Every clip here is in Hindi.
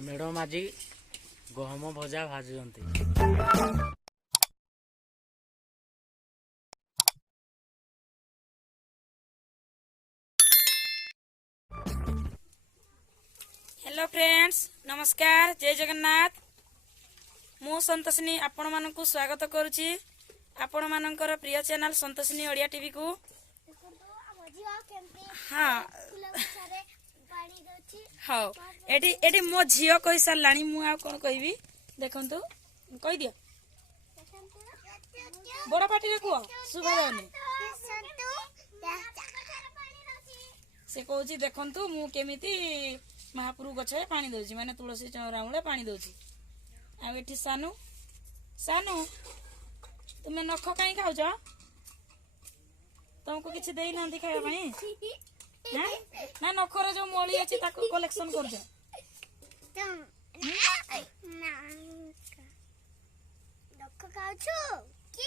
मैडम आज गहम भजा भाजुंती। हेलो फ्रेंड्स, नमस्कार, जय जगन्नाथ। मु संतोषिनी आपण मानकु स्वागत करुछि आपण मानकर प्रिय चैनल संतोषिनी ओडिया टीवी को। हाँ हाँ एटी एटी मो झियो कहि सारलानी, मु आ कोन कहबी देखंतु कहि दियो बड़ा पार्टी रे को सुबह जानी से कहूची देखंतु मु केमिति महाप्रभु गछे पानी दउची माने तुलसी चौरा मूले पानी दउची। आ एठी सानू सानू तुमे नख काई खाउछ? तुमको किछि देई नंदी खाଇବା ପାଇଁ ना नखरे जो मोली अछि ताको कलेक्शन करछ। नख खाउछु कि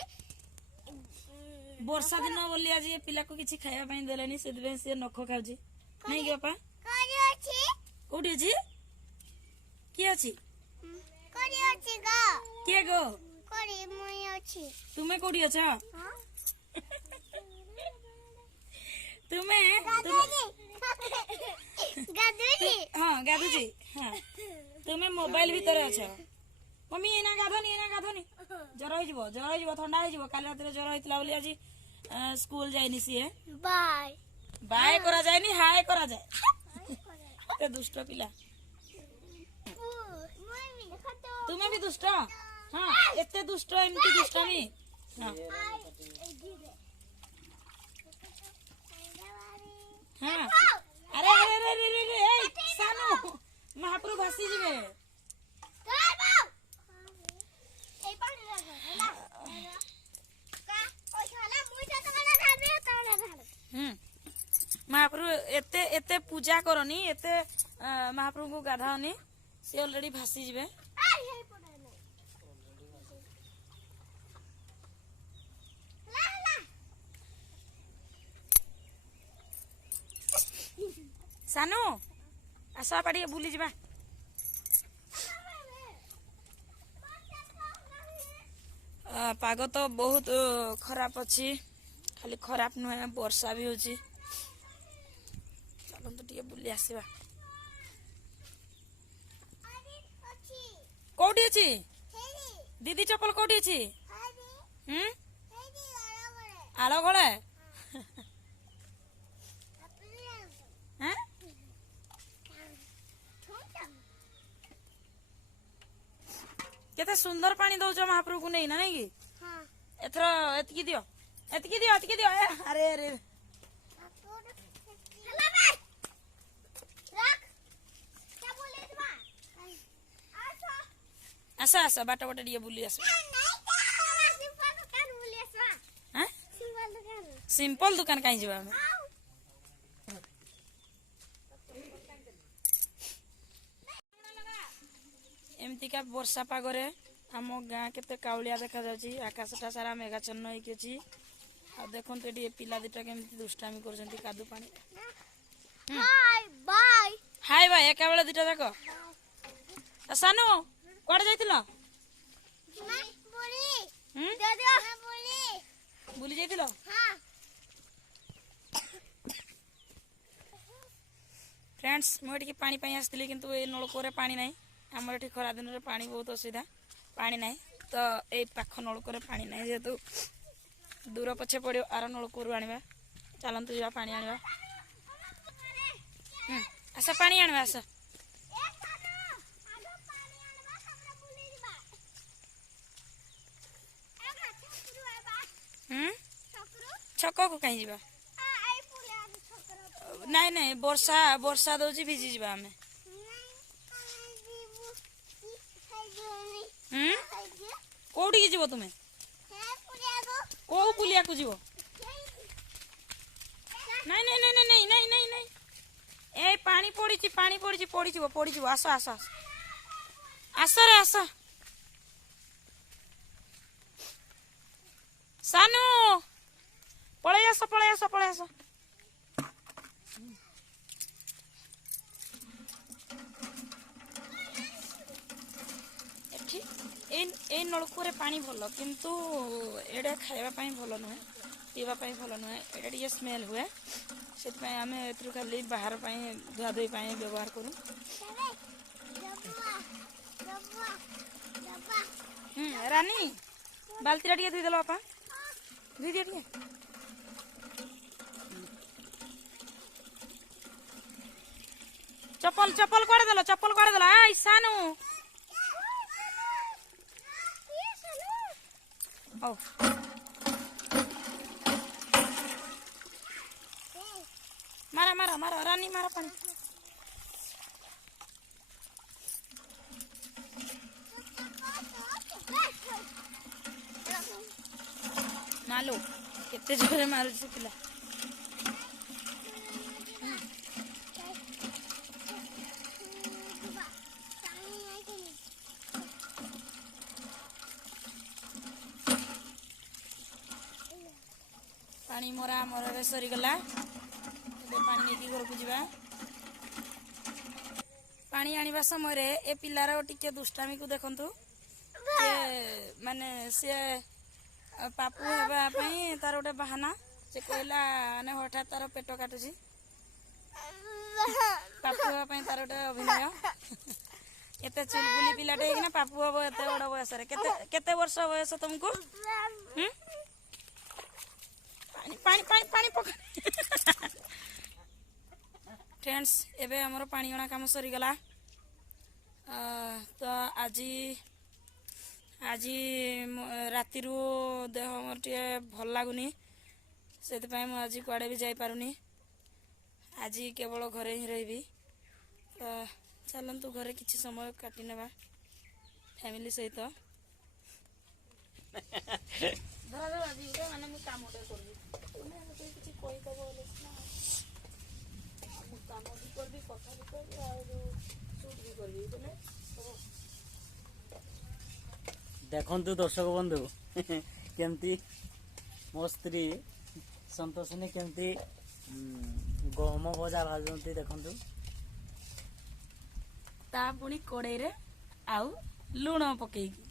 वर्षा दिन बोली आज ये पिला को किछि खाଇବା ପାଇଁ देलेनी सेदबे से नख खाउची नहीं गे बापा कोडी अछि कोठी अछि की अछि कोडी अछि गो के गो कोडी मुई अछि तुमे कोठी अछ? हां तुमे गादुजी हां गादुजी हां तुमे मोबाइल भीतर अछ। मम्मी एना गाधनी जर होइजबो ठंडा होइजबो। काल रात रे जर होइतला बोली आज स्कूल जाइनी सीए बाय बाय करा जायनी हाय करा जाय। ते दुष्ट पिला तुम्हें भी दुष्ट। हाँ एते दुष्ट एमती दुष्टमी। हाँ हाँ अरे अरे अरे अरे अरे सानू महाप्रभु भासी जिवे। महाप्रभु एते एते पूजा करनी एते महाप्रभु को गाधाओनी से ऑलरेडी भासी जिवे। सानू आसा पाड़ी बुली जिबा। पाग तो बहुत खराब अच्छी, खाली खराब नुहे वर्षा भी होची। चलो तो टिके बुली आसीबा। कोठी अछि दीदी चप्पल कोठी अछि? आलो घरे हैं केते सुंदर पानी दउछ महाप्रभु को नहीं ना नहीं कि? हां एथरो एतकी दियो अरे अरे हला भाई रख क्या बोले बा आसा आसा बाटा बाटा टिके बुली आस। सिंपल दुकान बोले आसवा हैं सिंपल दुकान सिंपल दुकान काई जिबा हम? एमतीका वर्षा पागरे आम गाँ केते काउलिया देखा जाउची, आकाशटा सारा मेघाच्छन्न होइकी अछि। आ देखंतु एटी पिला दिटा केमती दुष्टामी करजंती कादू पानी। हाय बाय हाय भाई एका बेले दिटा जाक। सानू कोडे जाइतिलो? मैं बोली हम दादा मैं बोली बुली जाइतिलो? हां फ्रेंड्स मोटी की पानी पाई आसली किंतु ए नलकोरे पानी नाही। हमर एठी खरा दिन रे पानी बहुत असुविधा, पानी नाही तो ए पाख नलकोरे पानी नाही जेतु दूर पछे पड़ियो आर नलकोरु आनिबा। चलंतु जा पानी आनिबा। आसा पानी आनिबा आसा। छको को कहीं जिबा? नहीं नहीं वर्षा वर्षा दउची भिजी जिबा हमें। कोठी की जीवो तुमे? को पुलिया को जीवो? नहीं नहीं नहीं नहीं नहीं नहीं नहीं ए पानी पड़ी जीवो आसो आसो आसो रे आसो। सानू पळे आसो ଏଇ ନଳକୂଅରେ ପାଣି ଭଲ କିନ୍ତୁ ଏଇଟା ଖାଇବା ପାଇଁ ଭଲ ନୁହେଁ, ପିଇବା ପାଇଁ ଭଲ ନୁହେଁ, ଏଇଟା ଟିକେ ସ୍ମେଲ୍ ହୁଏ, ସେଥିପାଇଁ ଆମେ ଏଥିରୁ ଖାଲି ବାହାର ପାଇଁ ଧୁଆଧୁଇ ପାଇଁ ବ୍ୟବହାର କରୁ। ରାନୀ ବାଲ୍ଟିଟା ଟିକେ ଧୋଇଦେଲ ବାପା, ଧୋଇଦିଅ ଟିକେ। ଚପଲ ଚପଲ କୁଆଡ଼େ ଦେଲ, ଚପଲ କୁଆଡ଼େ ଦେଲ? ଇଶାନୁ ହଉ ମାର ମାର ମାର ରାନୀ ମାର ପାଣି। ମାଲୋ କେତେ ଜୋରେ ମାରୁଛି ସେ ପିଲା। ପାଣି ମରା ମରରେ ସରିଗଲା, ଏବେ ପାଣି ନେଇକି ଘରକୁ ଯିବା। ପାଣି ଆଣିବା ସମୟରେ ଏ ପିଲାର ଟିକେ ଦୁଷ୍ଟାମିକୁ ଦେଖନ୍ତୁ, ମାନେ ସିଏ ପାପୁ ହେବା ପାଇଁ ତାର ଗୋଟେ ବାହାନା, ସେ କହିଲା ମାନେ ହଠାତ୍ ତାର ପେଟ କାଟୁଛି, ପାପୁ ହେବା ପାଇଁ ତାର ଗୋଟେ ଅଭିନୟ। ଏତେ ଚୁଲବୁଲି ପିଲାଟେ ହେଇକିନା ପାପୁ ହବ ଏତେ ବଡ଼ ବୟସରେ। କେତେ କେତେ ବର୍ଷ ବୟସ ତମକୁ? ପାଣି ପାଣି ପାଣି ପକା। ଫ୍ରେଣ୍ଡସ୍, ଏବେ ଆମର ପାଣି ଅଣା କାମ ସରିଗଲା। ତ ଆଜି ରାତିରୁ ଦେହ ମୋର ଟିକେ ଭଲ ଲାଗୁନି, ସେଥିପାଇଁ ମୁଁ ଆଜି କୁଆଡ଼େ ବି ଯାଇପାରୁନି। ଆଜି କେବଳ ଘରେ ହିଁ ରହିବି। ତ ଚାଲନ୍ତୁ ଘରେ କିଛି ସମୟ କାଟି ନେବା ଫ୍ୟାମିଲି ସହିତ। ଆଜି ଗୋଟେ ମାନେ ମୁଁ କାମଟେ କରିବି, ତୁମେ ମୋତେ କିଛି କହିଦେବ ବୋଲେ ସିନା ମୁଁ କାମ ବି କରିବି, କଥା ବି କରିବି, ଆଉ ସୁଟ୍ ବି କରିବି ବୋଲେ ହବ। ଦେଖନ୍ତୁ ଦର୍ଶକ ବନ୍ଧୁ କେମିତି ମୋ ସ୍ତ୍ରୀ ସନ୍ତୋଷିନୀ କେମିତି ଗହମ ଭଜା ଭାଜନ୍ତି ଦେଖନ୍ତୁ। ତା ପୁଣି କଡ଼େଇରେ ଆଉ ଲୁଣ ପକେଇକି।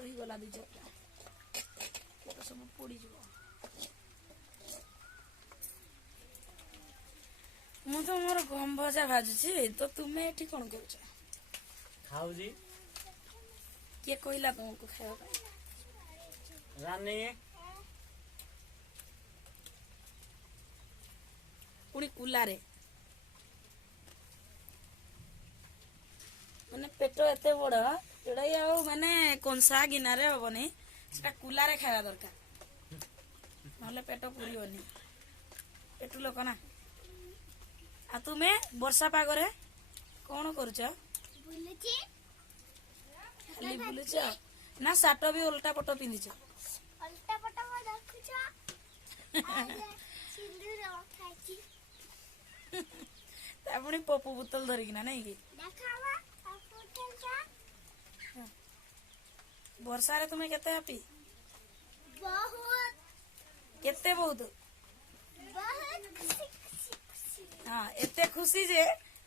ରହିଗଲା ଦୁଇ ଚାରିଟା, କେତେ ସବୁ ପୋଡ଼ିଯିବ। ମୁଁ ତ ମୋର ଗହମ ଭଜା ଭାଜୁଛି, ତ ତୁମେ ଏଠି କଣ କରୁଛ? ଖାଉଛି। କିଏ କହିଲା ତମକୁ ଖାଇବା ପାଇଁ? ରାନୀ ପୁଣି କୁଲାରେ, ମାନେ ପେଟ ଏତେ ବଡ଼ ଯୋଉଟା ଆଉ ମାନେ କଂସା ଗିନାରେ ହବନି, ସେଟା କୁଲାରେ ଖାଇବା ଦରକାର, ନହେଲେ ପେଟ ପୁରିବନି। ପେଟୁ ଲୋକ ନା। ଆଉ ତୁମେ ବର୍ଷା ପାଗରେ କଣ କରୁଛ? ଖାଲି ବୁଲୁଛ ନା ସାଟ ବି ଓଲଟା ପଟ ପିନ୍ଧିଛ? ତା ପୁଣି ପପୁ ବୋତଲ ଧରିକିନା ନାଇଁ କି? ବର୍ଷାରେ ତୁମେ କେତେ ହାପି? କେତେ ବହୁତ? ହଁ, ଏତେ ଖୁସି ଯେ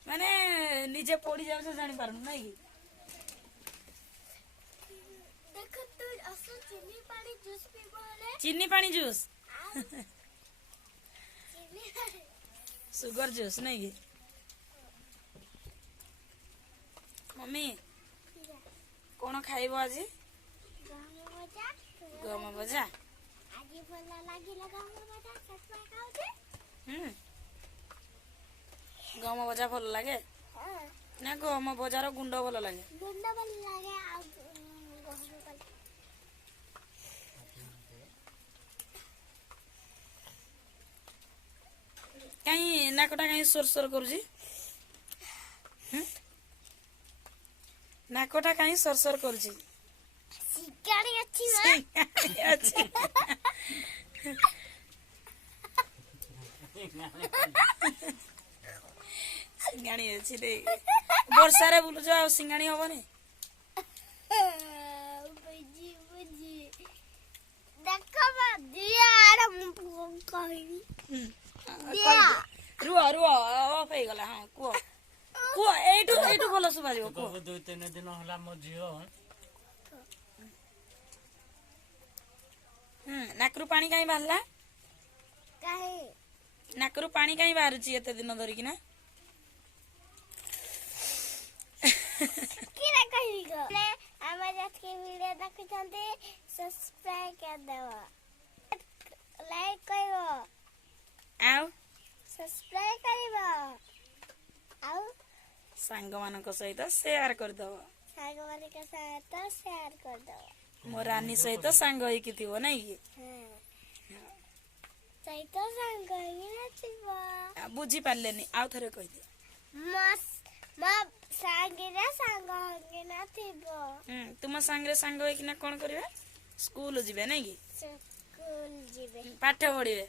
ମାନେ ନିଜେ ପଡି ଯାଉଛ ଜାଣିପାରୁନୁ ନାଇଁ କି? ଚିନି ପାଣି ଜୁସ୍, ସୁଗର ଜୁସ୍ ନାଇଁ କି? ମମି କଣ ଖାଇବ ଆଜି? ଗହମ ଭଜା। ଗହମ ଭଜା ଭଲ ଲାଗେ ନା ଗହମ ଭଜାର ଗୁଣ୍ଡ ଭଲ ଲାଗେ? କାଇଁ ନାକଟା କାଇଁ ସୋର କରୁଛି? ନାକଟା କାଇଁ ସର କରୁଛି? ସିଙ୍ଗାଣି ଅଛି ରେ। ବର୍ଷାରେ ବୁଲୁଛ ଆଉ ସିଙ୍ଗାଣି ହବନି? ଦେଖ ଦିଆ କହିବି ରୁହ ରୁହ ଅଫ୍ ହେଇଗଲା ହଁ କୁହ କୁହ ଏଇଠୁ ଏଇଠୁ ଭଲ ଶୁଭାଯିବ କୁହ। ଗପ 2-3 ଦିନ ହେଲା ମୋ ଝିଅ ନାକରୁ ପାଣି କାଇଁ ବାହାରିଲା? କାହିଁ ନାକରୁ ପାଣି କାଇଁ ବାହାରୁଛି ଏତେ ଦିନ ଧରିକିନା? କିରେ କହିବି ଗୋ ଆମର ଯେତିକି ଭିଡ଼ିଓ ଦେଖୁଛନ୍ତି ସବସ୍କ୍ରାଇବ କରିଦେବ ଲାଇକ୍ କରିବ ଆଉ ସବସ୍କ୍ରାଇବ କରିବ ଆଉ ସାଙ୍ଗମାନଙ୍କ ସହିତ ସେୟାର କରିଦବ। ସାଙ୍ଗମାନଙ୍କ ସହିତ ସେୟାର କରିଦେବ। ମୋ ରାନୀ ସହିତ ସାଙ୍ଗ ହେଇକି ଥିବ ନାଇଁ କି? ସହିତ ସାଙ୍ଗ ହେଇକି ନାଚିବ। ବୁଝିପାରିଲେନି ଆଉ ଥରେ କହିଦିଅ। ମୋ ସାଙ୍ଗରେ ସାଙ୍ଗ ହେଇକି ନାଚିବ। ତୁମ ସାଙ୍ଗରେ ସାଙ୍ଗ ହେଇକିନା କଣ କରିବେ? ସ୍କୁଲ ଯିବେ ନାଇଁ କି? ସ୍କୁଲ ଯିବେ ପାଠ ପଢିବେ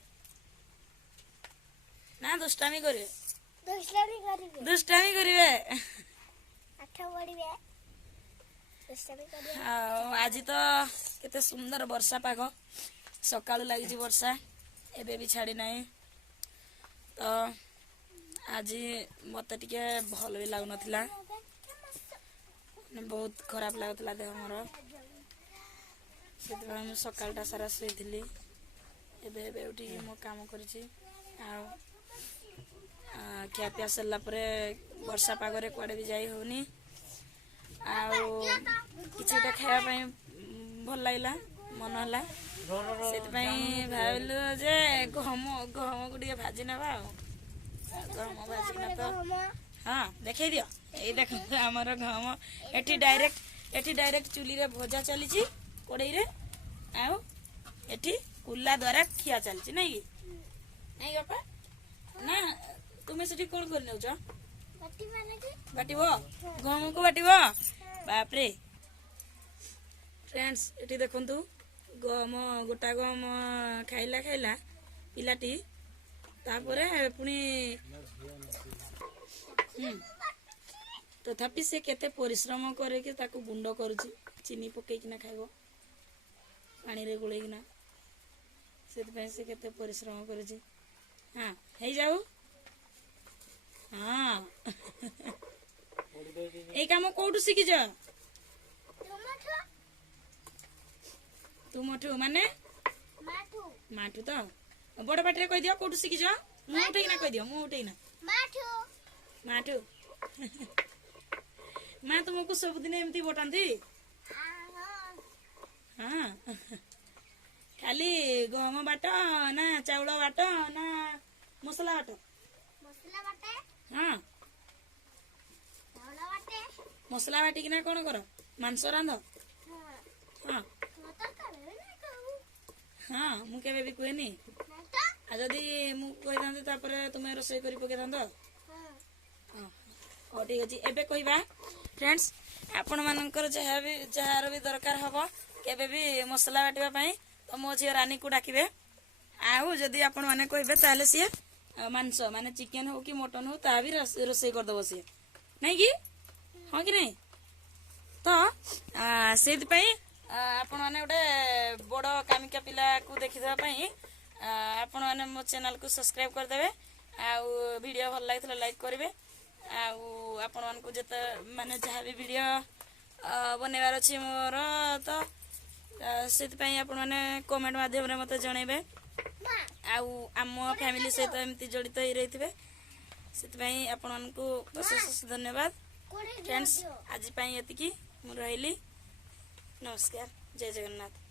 ନା ଦୁଷ୍ଟାମି କରିବେ? ଦୁଷ୍ଟାମି କରିବେ ଦୁଷ୍ଟାମି କରିବେ। ପାଠ ପଢିବେ ଦୁଷ୍ଟାମି କରିବେ। ଆଉ ଆଜି ତ କେତେ ସୁନ୍ଦର ବର୍ଷା ପାଗ ସକାଳୁ ଲାଗିଛି ବର୍ଷା ଏବେ ବି ଛାଡ଼ି ନାହିଁ। ତ ଆଜି ମତେ ଟିକେ ଭଲ ବି ଲାଗୁନଥିଲା ବହୁତ ଖରାପ ଲାଗୁଥିଲା ଦେହ ମୋର ସେଥିପାଇଁ ମୁଁ ସକାଳଟା ସାରା ଶୋଇଥିଲି। ଏବେ ଏବେ ଉଠିକି ମୋ କାମ କରିଛି ଆଉ ଖିଆପିଆ ସରିଲା ପରେ ବର୍ଷା ପାଗରେ କୁଆଡ଼େ ବି ଯାଇ ହେଉନି ଆଉ କିଛି ଗୋଟେ ଖାଇବା ପାଇଁ ଭଲ ଲାଗିଲା ମନ ହେଲା ସେଥିପାଇଁ ଭାବିଲୁ ଯେ ଗହମକୁ ଟିକେ ଭାଜି ନେବା ଆଉ ଗହମ ଭାଜିକିନା ତ ହଁ ଦେଖେଇ ଦିଅ ଏଇ ଦେଖନ୍ତୁ ଆମର ଗହମ ଏଠି ଡାଇରେକ୍ଟ ଚୁଲିରେ ଭଜା ଚାଲିଛି କଡ଼େଇରେ ଆଉ ଏଠି କୁଲା ଦ୍ୱାରା ଖିଆ ଚାଲିଛି ନାଇଁ କି ନାଇଁ ବାପା ନା ତୁମେ ସେଠି କଣ କରି ନେଉଛ? ବାଟିବ ଗହମକୁ ବାଟିବ ବାପରେ ଫ୍ରେଣ୍ଡସ୍ ଏଠି ଦେଖନ୍ତୁ ଗହମ ଗୋଟା ଗହମ ଖାଇଲା ପିଲାଟି ତାପରେ ପୁଣି ତଥାପି ସେ କେତେ ପରିଶ୍ରମ କରିକି ତାକୁ ଗୁଣ୍ଡ କରୁଛି ଚିନି ପକେଇକିନା ଖାଇବ ପାଣିରେ ଗୋଳେଇକିନା ସେଥିପାଇଁ ସେ କେତେ ପରିଶ୍ରମ କରୁଛି। ହଁ ହେଇଯାଉ ହଁ ଏଇ କାମ କୋଉଠୁ ଶିଖିଛ? ତୁମଠୁ ମାନେ ମାଠୁ ତ ବଡ ପାଟିରେ କହିଦିଅ କୋଉଠୁ ଶିଖିଛ? ମୁଁ ଉଠେଇକିନା କହିଦିଅ ମୁଁ ଉଠେଇକିନା ମାଠୁ ମା ତୁମକୁ ସବୁଦିନ ଏମିତି ବଟାନ୍ତି? ହଁ ଖାଲି ଗହମ ବାଟ ନା ଚାଉଳ ବାଟ ନା ମସଲା ବାଟ? ହଁ ମସଲା ବାଟିକିନା କଣ କର? ମାଂସ ରାନ୍ଧ? ହଁ ହଁ ମୁଁ କେବେ ବି କୁହେନି ଆଉ ଯଦି ମୁଁ କହିଥାନ୍ତି ତାପରେ ତୁମେ ରୋଷେଇ କରି ପକେଇଥାନ୍ତ। ହଁ ହଉ ଠିକ୍ ଅଛି ଏବେ କହିବା ଫ୍ରେଣ୍ଡସ୍ ଆପଣମାନଙ୍କର ଯାହାର ବି ଦରକାର ହେବ କେବେ ବି ମସଲା ବାଟିବା ପାଇଁ ତ ମୋ ଝିଅ ରାନୀକୁ ଡାକିବେ ଆଉ ଯଦି ଆପଣମାନେ କହିବେ ତାହେଲେ ସିଏ ମାଂସ ମାନେ ଚିକେନ ହଉ କି ମଟନ ହଉ ତାହା ବି ରୋଷେଇ କରିଦେବ ସିଏ ନାଇଁ କି ହଁ କି ନାଇଁ? ତ ସେଇଥିପାଇଁ ଆପଣମାନେ ଗୋଟେ ବଡ଼ କାମିକା ପିଲାକୁ ଦେଖିଦେବା ପାଇଁ ଆପଣମାନେ ମୋ ଚ୍ୟାନେଲକୁ ସବସ୍କ୍ରାଇବ୍ କରିଦେବେ ଆଉ ଭିଡ଼ିଓ ଭଲ ଲାଗିଥିଲେ ଲାଇକ୍ କରିବେ ଆଉ ଆପଣମାନଙ୍କୁ ଯେତେ ମାନେ ଯାହା ବି ଭିଡ଼ିଓ ବନେଇବାର ଅଛି ମୋର ତ ସେଥିପାଇଁ ଆପଣମାନେ କମେଣ୍ଟ ମାଧ୍ୟମରେ ମୋତେ ଜଣାଇବେ ଆଉ ଆମ ଫ୍ୟାମିଲି ସହିତ ଏମିତି ଜଡ଼ିତ ହେଇ ରହିଥିବେ ସେଥିପାଇଁ ଆପଣମାନଙ୍କୁ ଅଶେଷ ଧନ୍ୟବାଦ ଫ୍ରେଣ୍ଡସ୍ ଆଜି ପାଇଁ ଏତିକି ମୁଁ ରହିଲି ନମସ୍କାର ଜୟ ଜଗନ୍ନାଥ।